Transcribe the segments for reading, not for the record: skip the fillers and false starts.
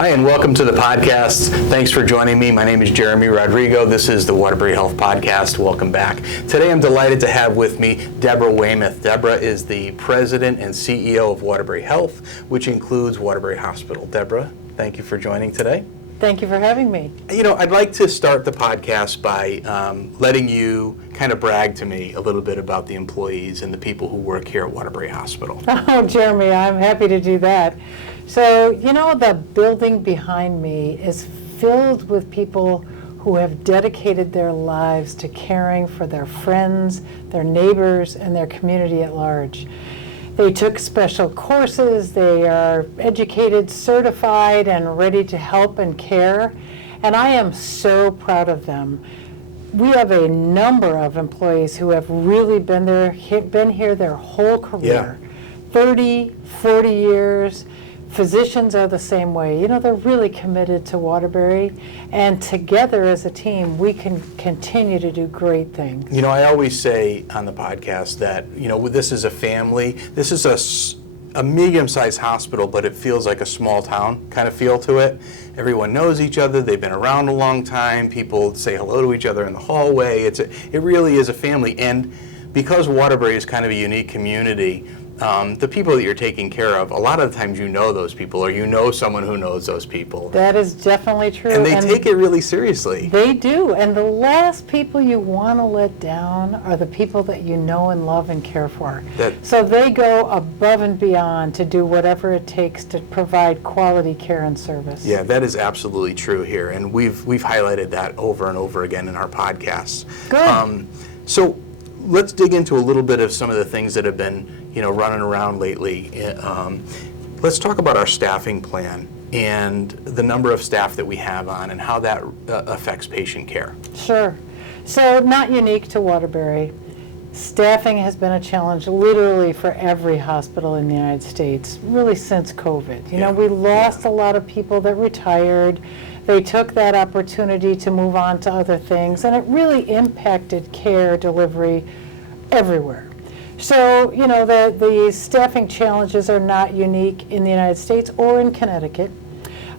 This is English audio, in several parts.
Hi, and welcome to the podcast. Thanks for joining me. My name is Jeremy Rodrigo. This is the Waterbury Health Podcast. Welcome back. Today I'm delighted to have with me Deborah Weymouth. Deborah is the president and CEO of Waterbury Health, which includes Waterbury Hospital. Deborah, thank you for joining today. Thank you for having me. You know, I'd like to start the podcast by letting you kind of brag to me a little bit about the employees and the people who work here at Waterbury Hospital. Oh, Jeremy, I'm happy to do that. So, you know, the building behind me is filled with people who have dedicated their lives to caring for their friends, their neighbors, and their community at large. They took special courses, they are educated, certified, and ready to help and care, and I am so proud of them. We have a number of employees who have really been here their whole career, 30, 40 years. Physicians are the same way. You know, they're really committed to Waterbury, and together as a team, we can continue to do great things. You know, I always say on the podcast that, you know, this is a family. This is a medium-sized hospital, but it feels like a small town kind of feel to it. Everyone knows each other. They've been around a long time. People say hello to each other in the hallway. It really is a family. And because Waterbury is kind of a unique community, the people that you're taking care of, a lot of the times you know those people, or you know someone who knows those people. That is definitely true. And they take it really seriously. They do. And the last people you want to let down are the people that you know and love and care for. So they go above and beyond to do whatever it takes to provide quality care and service. Yeah, that is absolutely true here. And we've highlighted that over and over again in our podcasts. Good. So let's dig into a little bit of some of the things that have been, you know, running around lately. Let's talk about our staffing plan and the number of staff that we have on and how that affects patient care. Sure. So not unique to Waterbury. Staffing has been a challenge literally for every hospital in the United States, really since COVID. You know, we lost a lot of people that retired. They took that opportunity to move on to other things, and it really impacted care delivery everywhere. So, you know, the staffing challenges are not unique in the United States or in Connecticut.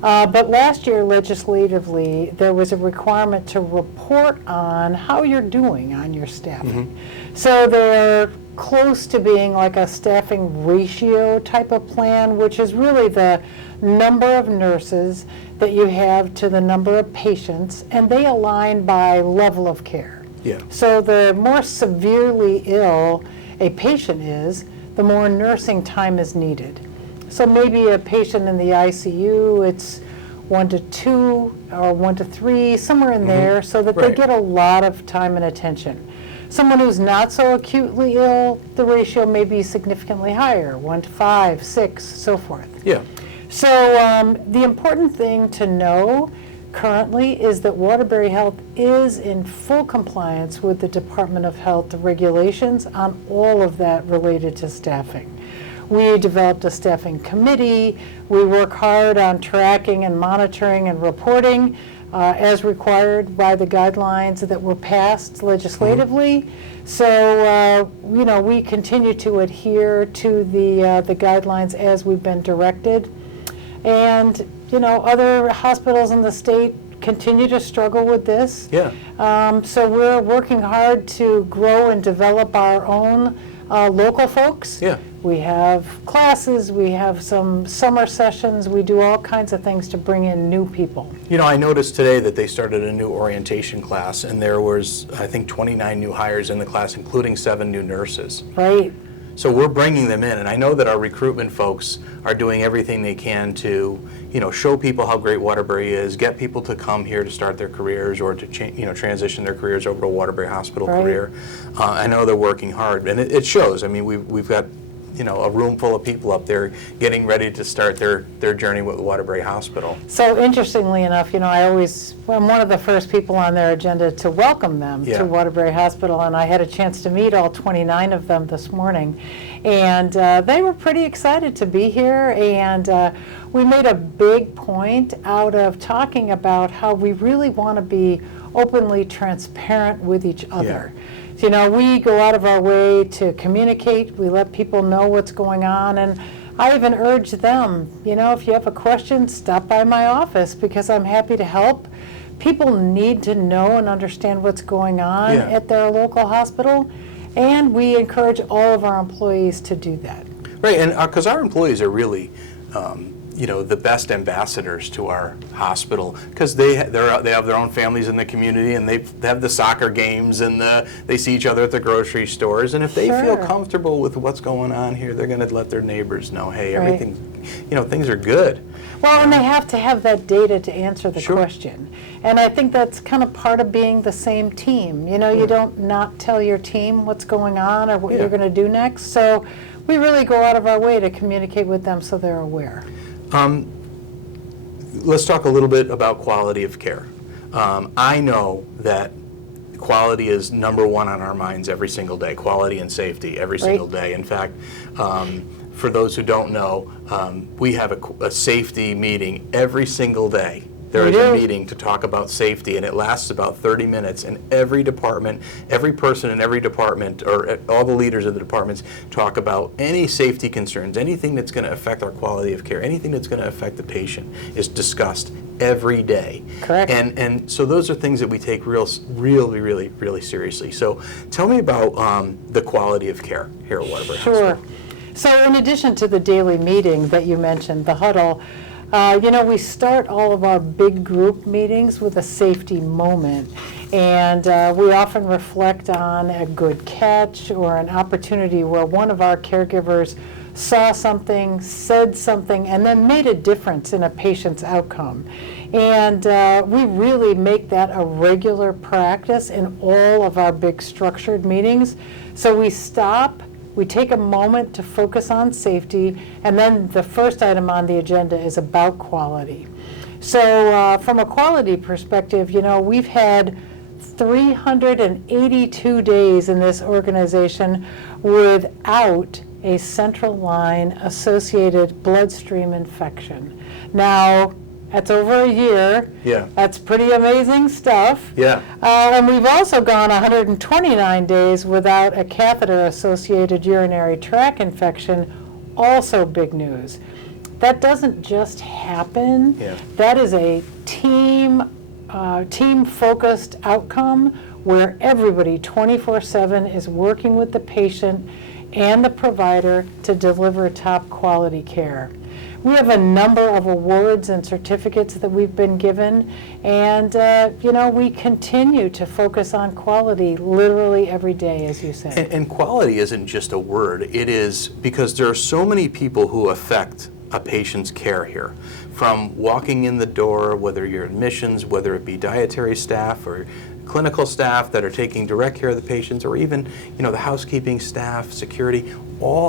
But last year, legislatively, there was a requirement to report on how you're doing on your staffing. Mm-hmm. So they're close to being like a staffing ratio type of plan, which is really the number of nurses that you have to the number of patients, and they align by level of care. Yeah. So the more severely ill a patient is, the more nursing time is needed. So maybe a patient in the ICU, it's 1 to 2 or 1 to 3, somewhere in there, so that they get a lot of time and attention. Someone who's not so acutely ill, the ratio may be significantly higher, 1 to 5, 6, so forth. Yeah. So the important thing to know currently is that Waterbury Health is in full compliance with the Department of Health regulations on all of that related to staffing. We developed a staffing committee. We work hard on tracking and monitoring and reporting as required by the guidelines that were passed legislatively. So, you know, we continue to adhere to the guidelines as we've been directed. And, you know, other hospitals in the state continue to struggle with this. Yeah. So we're working hard to grow and develop our own local folks. Yeah. We have classes, we have some summer sessions, we do all kinds of things to bring in new people. You know, I noticed today that they started a new orientation class, and there was, I think, 29 new hires in the class, including 7 new nurses. Right. So we're bringing them in, and I know that our recruitment folks are doing everything they can to, you know, show people how great Waterbury is, get people to come here to start their careers or to transition their careers over to a Waterbury Hospital career. I know they're working hard, and it shows. I mean, we've got, you know, a room full of people up there getting ready to start their journey with Waterbury Hospital. So interestingly enough, you know, I'm one of the first people on their agenda to welcome them to Waterbury Hospital, and I had a chance to meet all 29 of them this morning, and they were pretty excited to be here, and we made a big point out of talking about how we really want to be openly transparent with each other. You know, we go out of our way to communicate, we let people know what's going on, and I even urge them, if you have a question, stop by my office because I'm happy to help. People need to know and understand what's going on at their local hospital, and we encourage all of our employees to do that. Right, and because our employees are really, the best ambassadors to our hospital, because they have their own families in the community, and they have the soccer games, and they see each other at the grocery stores, and if they feel comfortable with what's going on here, they're going to let their neighbors know, hey, everything, things are good. Well, and they have to have that data to answer the question. And I think that's kind of part of being the same team. You don't not tell your team what's going on or what you're going to do next. So we really go out of our way to communicate with them so they're aware. Let's talk a little bit about quality of care. I know that quality is number one on our minds every single day, quality and safety every single day. In fact, for those who don't know, we have a safety meeting every single day. There is a meeting to talk about safety, and it lasts about 30 minutes, and every department, every person in every department, or all the leaders of the departments talk about any safety concerns, anything that's going to affect our quality of care, anything that's going to affect the patient is discussed every day. Correct. And so those are things that we take really seriously. So tell me about the quality of care here at Waterbury Hospital. So in addition to the daily meeting that you mentioned, the huddle, we start all of our big group meetings with a safety moment. And we often reflect on a good catch or an opportunity where one of our caregivers saw something, said something, and then made a difference in a patient's outcome. And we really make that a regular practice in all of our big structured meetings. So we stop, we take a moment to focus on safety, and then the first item on the agenda is about quality. So from a quality perspective, we've had 382 days in this organization without a central line associated bloodstream infection. Now, that's over a year. Yeah. That's pretty amazing stuff. Yeah. And we've also gone 129 days without a catheter-associated urinary tract infection. Also big news. That doesn't just happen. Yeah. That is a team-focused outcome where everybody 24/7 is working with the patient and the provider to deliver top quality care. We have a number of awards and certificates that we've been given, and we continue to focus on quality literally every day, as you said. And quality isn't just a word. It is because there are so many people who affect a patient's care here. From walking in the door, whether you're admissions, whether it be dietary staff or clinical staff that are taking direct care of the patients, or even the housekeeping staff, security,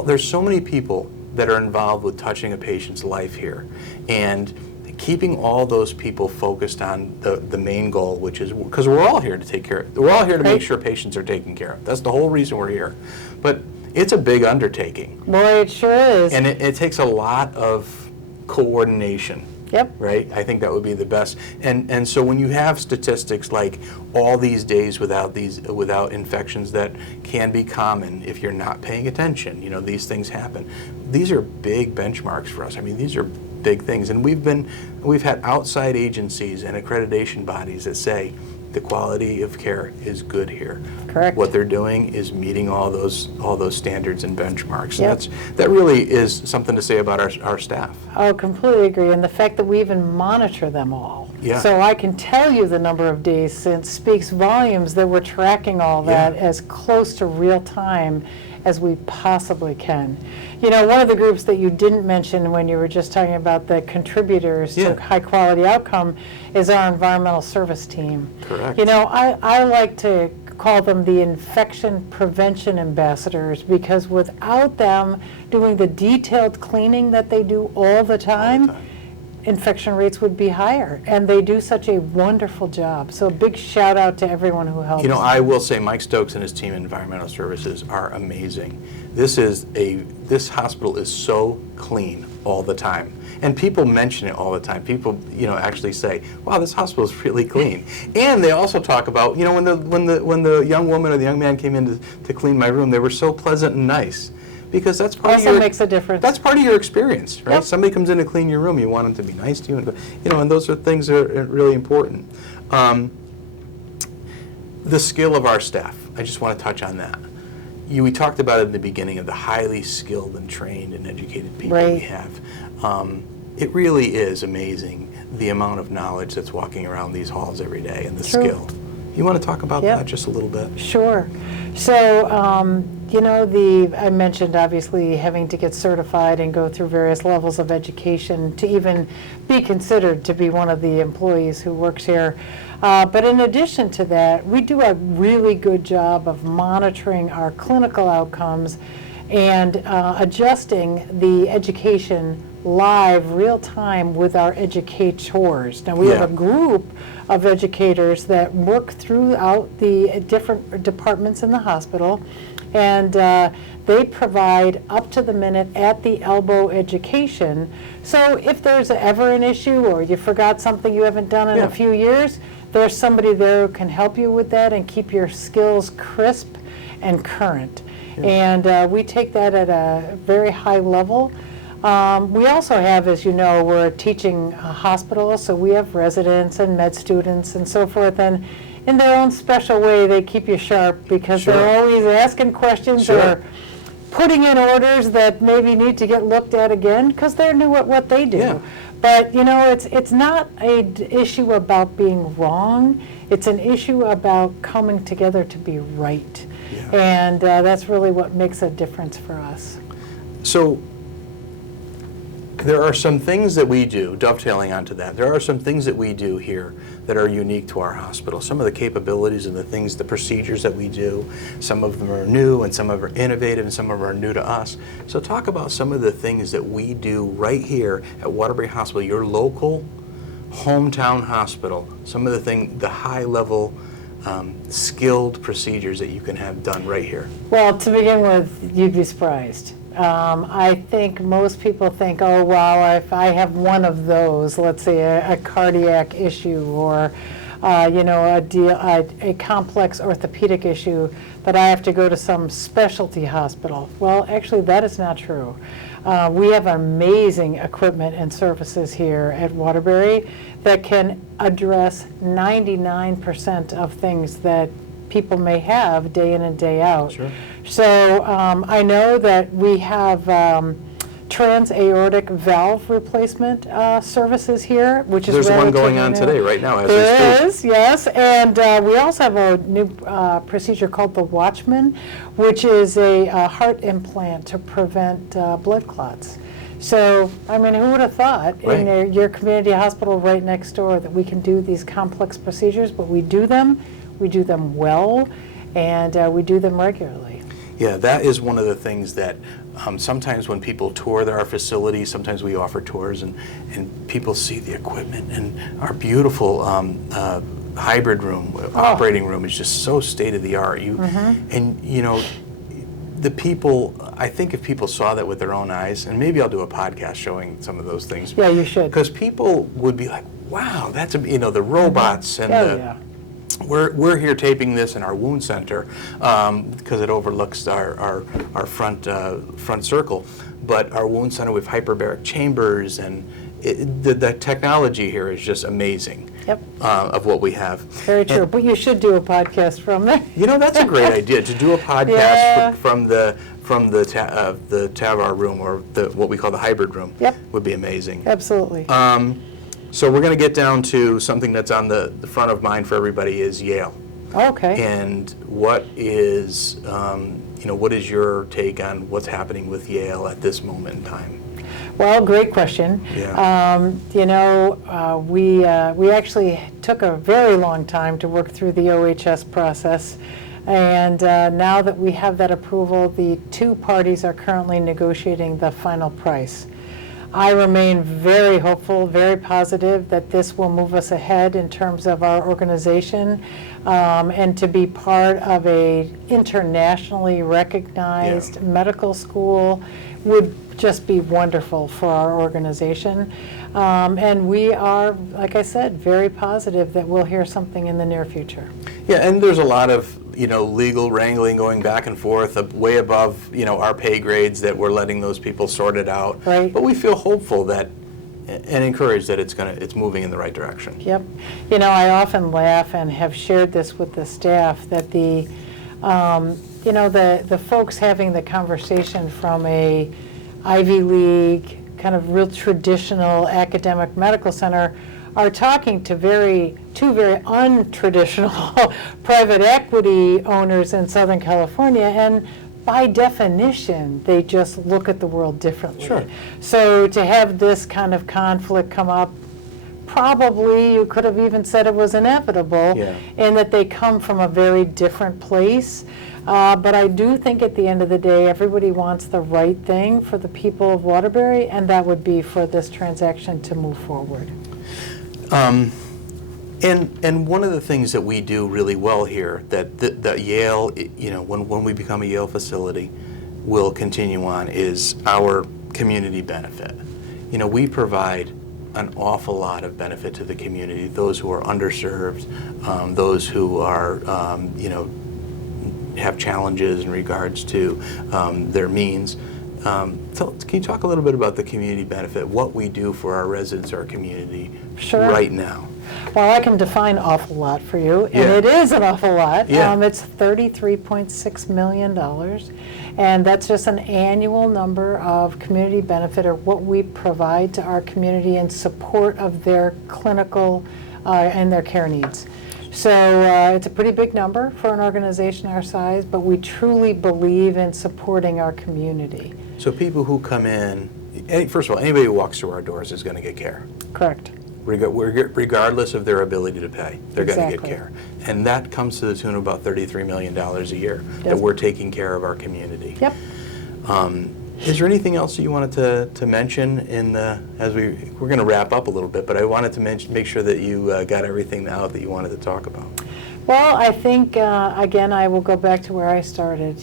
there's so many people that are involved with touching a patient's life here. And keeping all those people focused on the main goal, which is, because we're all here to take care of, we're all here to make sure patients are taken care of. That's the whole reason we're here. But it's a big undertaking. Boy, it sure is. And it takes a lot of coordination. Yep. Right? I think that would be the best. And so when you have statistics like all these days without infections that can be common if you're not paying attention, these things happen. These are big benchmarks for us. I mean, these are big things. And we've had outside agencies and accreditation bodies that say the quality of care is good here. Correct. What they're doing is meeting all those standards and benchmarks. Yep. That really is something to say about our staff. Oh, completely agree. And the fact that we even monitor them all. Yeah. So I can tell you the number of days since speaks volumes that we're tracking all that as close to real time as we possibly can. One of the groups that you didn't mention when you were just talking about the contributors to high quality outcome is our environmental service team. Correct. I like to call them the infection prevention ambassadors, because without them doing the detailed cleaning that they do all the time, infection rates would be higher, and they do such a wonderful job. So a big shout out to everyone who helps. I will say Mike Stokes and his team in environmental services are amazing. This hospital is so clean all the time. And people mention it all the time. People, actually say, "Wow, this hospital is really clean." And they also talk about, when the young woman or the young man came in to clean my room, they were so pleasant and nice. because that's part of Also your makes a difference. That's part of your experience, right? Yep. Somebody comes in to clean your room, you want them to be nice to you, and and those are things that are really important. The skill of our staff, I just want to touch on that. We talked about it in the beginning of the highly skilled and trained and educated people we Right. have. It really is amazing the amount of knowledge that's walking around these halls every day and the True. skill. You want to talk about Yep. that just a little bit? Sure. So, I mentioned obviously having to get certified and go through various levels of education to even be considered to be one of the employees who works here. But in addition to that, we do a really good job of monitoring our clinical outcomes and adjusting the education live, real time with our educators. Now, we have a group of educators that work throughout the different departments in the hospital, and they provide up-to-the-minute, at-the-elbow education. So if there's ever an issue or you forgot something you haven't done in Yeah. a few years, there's somebody there who can help you with that and keep your skills crisp and current. And we take that at a very high level. We also have, as you know, we're a teaching hospital, so we have residents and med students and so forth, and in their own special way, they keep you sharp because Sure. they're always asking questions Sure. or putting in orders that maybe need to get looked at again because they're new at what they do. Yeah. But, it's not an issue about being wrong. It's an issue about coming together to be right. Yeah. And that's really what makes a difference for us. So there are some things that we do, dovetailing onto that, there are some things that we do here that are unique to our hospital. Some of the capabilities and the things, the procedures that we do, some of them are new and some of them are innovative and some of them are new to us. So talk about some of the things that we do right here at Waterbury Hospital, your local hometown hospital, some of the high-level skilled procedures that you can have done right here. Well, to begin with, you'd be surprised. I think most people think, oh, wow, if I have one of those, let's say a cardiac issue or, a complex orthopedic issue, that I have to go to some specialty hospital. Well, actually, that is not true. We have amazing equipment and services here at Waterbury that can address 99% of things that people may have day in and day out. Sure. So I know that we have trans-aortic valve replacement services here, which is There's one going relatively on new. today, right now, as we There speak. is, yes, and we also have a new procedure called the Watchman, which is a heart implant to prevent blood clots. So, who would have thought in your community hospital right next door that we can do these complex procedures, but we do them well, and we do them regularly. Yeah, that is one of the things that sometimes when people tour our facilities, sometimes we offer tours and people see the equipment and our beautiful hybrid room, operating room is just so state-of-the-art. The people, I think if people saw that with their own eyes, and maybe I'll do a podcast showing some of those things. Yeah, you should. Because people would be like, wow, that's, the robots and Oh, the... yeah. We're here taping this in our wound center because it overlooks our front circle. But our wound center with hyperbaric chambers and the technology here is just amazing. Yep. Of what we have. Very true, but you should do a podcast from there. That's a great idea to do a podcast Yeah. from the TAVR room or what we call the hybrid room. Yep. Would be amazing. Absolutely. So we're going to get down to something that's on the front of mind for everybody is Yale. Okay. And what is your take on what's happening with Yale at this moment in time? Well, great question. Yeah. We actually took a very long time to work through the OHS process. And now that we have that approval, the two parties are currently negotiating the final price. I remain very hopeful, very positive that this will move us ahead in terms of our organization, and to be part of a internationally recognized medical school would just be wonderful for our organization. And we are, like I said, very positive that we'll hear something in the near future. Yeah, and there's a lot of legal wrangling going back and forth, way above, our pay grades, that we're letting those people sort it out. Right. But we feel hopeful that, and encouraged that it's moving in the right direction. Yep. I often laugh and have shared this with the staff that the folks having the conversation from a Ivy League, kind of real traditional academic medical center, are talking to two very untraditional private equity owners in Southern California, and by definition, they just look at the world differently. Sure. So to have this kind of conflict come up, probably you could have even said it was inevitable, Yeah. in that they come from a very different place. But I do think at the end of the day, everybody wants the right thing for the people of Waterbury, and that would be for this transaction to move forward. And one of the things that we do really well here, that Yale, when we become a Yale facility, will continue on, is our community benefit. We provide an awful lot of benefit to the community, those who are underserved, those who are, have challenges in regards to their means. So can you talk a little bit about the community benefit, what we do for our residents, our community, Sure. right now? Well, I can define awful lot for you, and Yeah. it is an awful lot. Yeah. It's $33.6 million, and that's just an annual number of community benefit, or what we provide to our community in support of their clinical and their care needs. So it's a pretty big number for an organization our size, but we truly believe in supporting our community. So people who come in, first of all, anybody who walks through our doors is going to get care. Correct. Regardless of their ability to pay, they're going to get Exactly. care. And that comes to the tune of about $33 million a year that Yes. we're taking care of our community. Yep. Is there anything else that you wanted to mention as we're going to wrap up a little bit, but I wanted to make sure that you got everything out that you wanted to talk about. Well, I think, again, I will go back to where I started.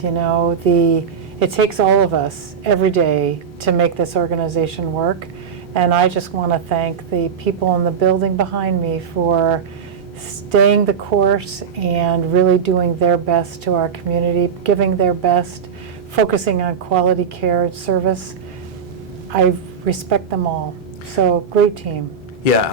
It takes all of us every day to make this organization work. And I just want to thank the people in the building behind me for staying the course and really doing their best to our community, giving their best, focusing on quality care and service. I respect them all. So, great team. Yeah,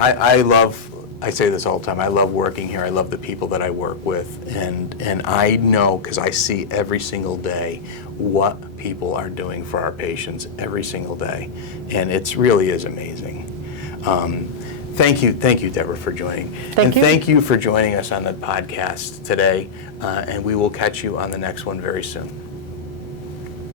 I say this all the time, I love working here, I love the people that I work with, and I know, because I see every single day what people are doing for our patients every single day, and it really is amazing. Thank you, Deborah, for joining. Thank you. Thank you for joining us on the podcast today, and we will catch you on the next one very soon.